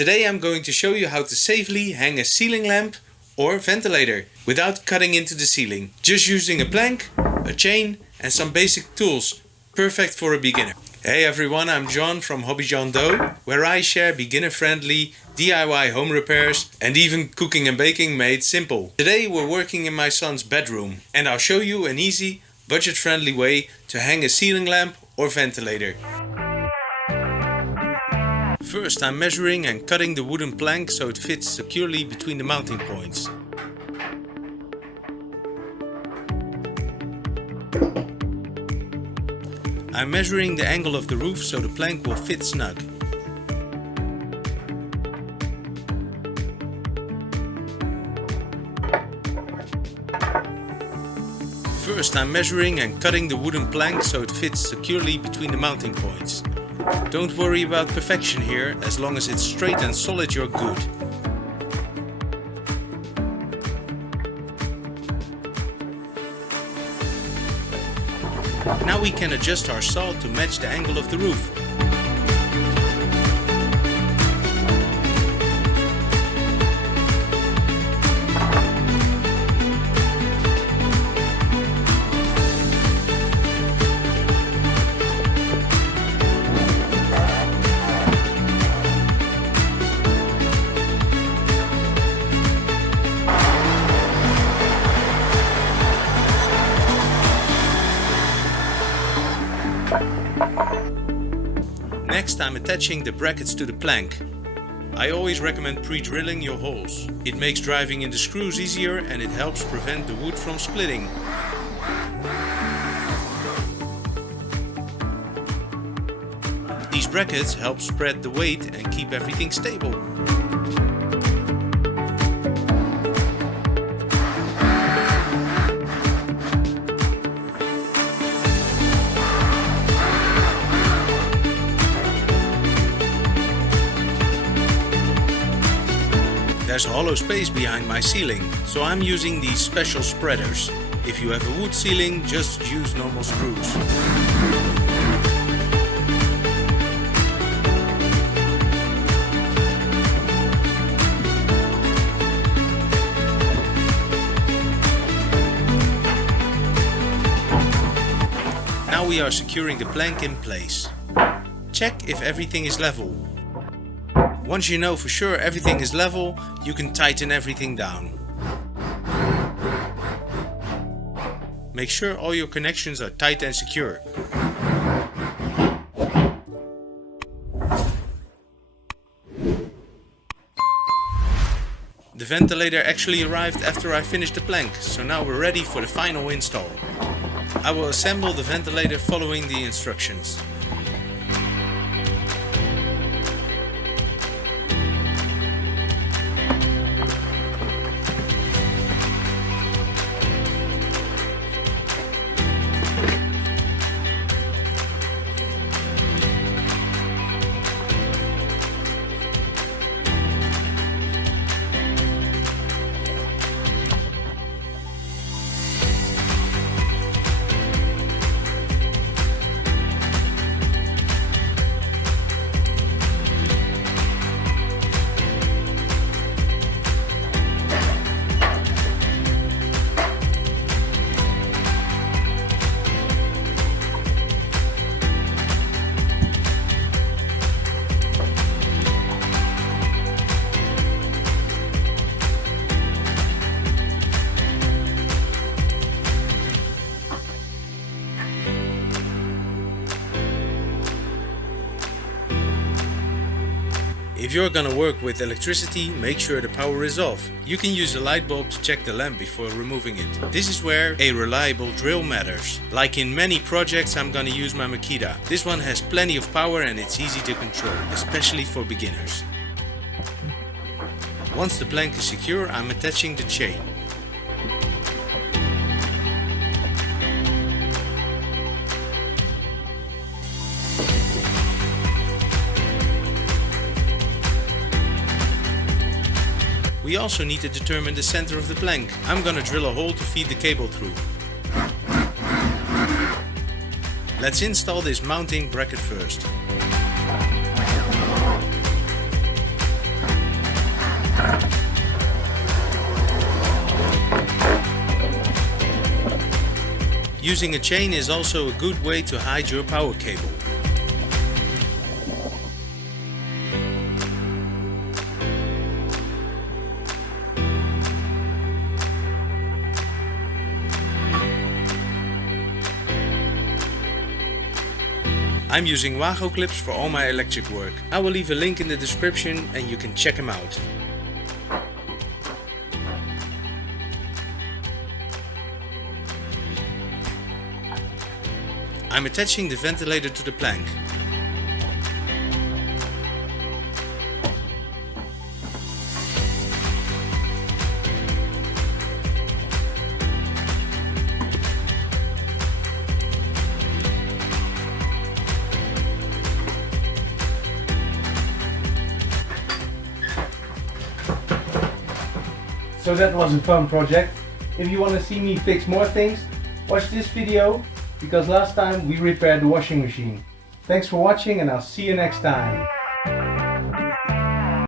Today I'm going to show you how to safely hang a ceiling lamp or ventilator without cutting into the ceiling. Just using a plank, a chain and some basic tools. Perfect for a beginner. Hey everyone, I'm John from Hobby John Doe, where I share beginner-friendly DIY home repairs and even cooking and baking made simple. Today we're working in my son's bedroom and I'll show you an easy, budget-friendly way to hang a ceiling lamp or ventilator. First I'm measuring and cutting the wooden plank so it fits securely between the mounting points. I'm measuring the angle of the roof so the plank will fit snug. First I'm measuring and cutting the wooden plank so it fits securely between the mounting points. Don't worry about perfection here, as long as it's straight and solid you're good. Now we can adjust our saw to match the angle of the roof. Next I'm attaching the brackets to the plank. I always recommend pre-drilling your holes. It makes driving in the screws easier and it helps prevent the wood from splitting. These brackets help spread the weight and keep everything stable. There's a hollow space behind my ceiling, so I'm using these special spreaders. If you have a wood ceiling, just use normal screws. Now we are securing the plank in place. Check if everything is level. Once you know for sure everything is level, you can tighten everything down. Make sure all your connections are tight and secure. The ventilator actually arrived after I finished the plank, so now we're ready for the final install. I will assemble the ventilator following the instructions. If you're gonna work with electricity, make sure the power is off. You can use a light bulb to check the lamp before removing it. This is where a reliable drill matters. Like in many projects, I'm gonna use my Makita. This one has plenty of power and it's easy to control, especially for beginners. Once the plank is secure, I'm attaching the chain. We also need to determine the center of the plank. I'm gonna drill a hole to feed the cable through. Let's install this mounting bracket first. Using a chain is also a good way to hide your power cable. I'm using Wago clips for all my electric work. I will leave a link in the description and you can check them out. I'm attaching the ventilator to the plank. So that was a fun project. If you want to see me fix more things, watch this video, because last time we repaired the washing machine. Thanks for watching and I'll see you next time.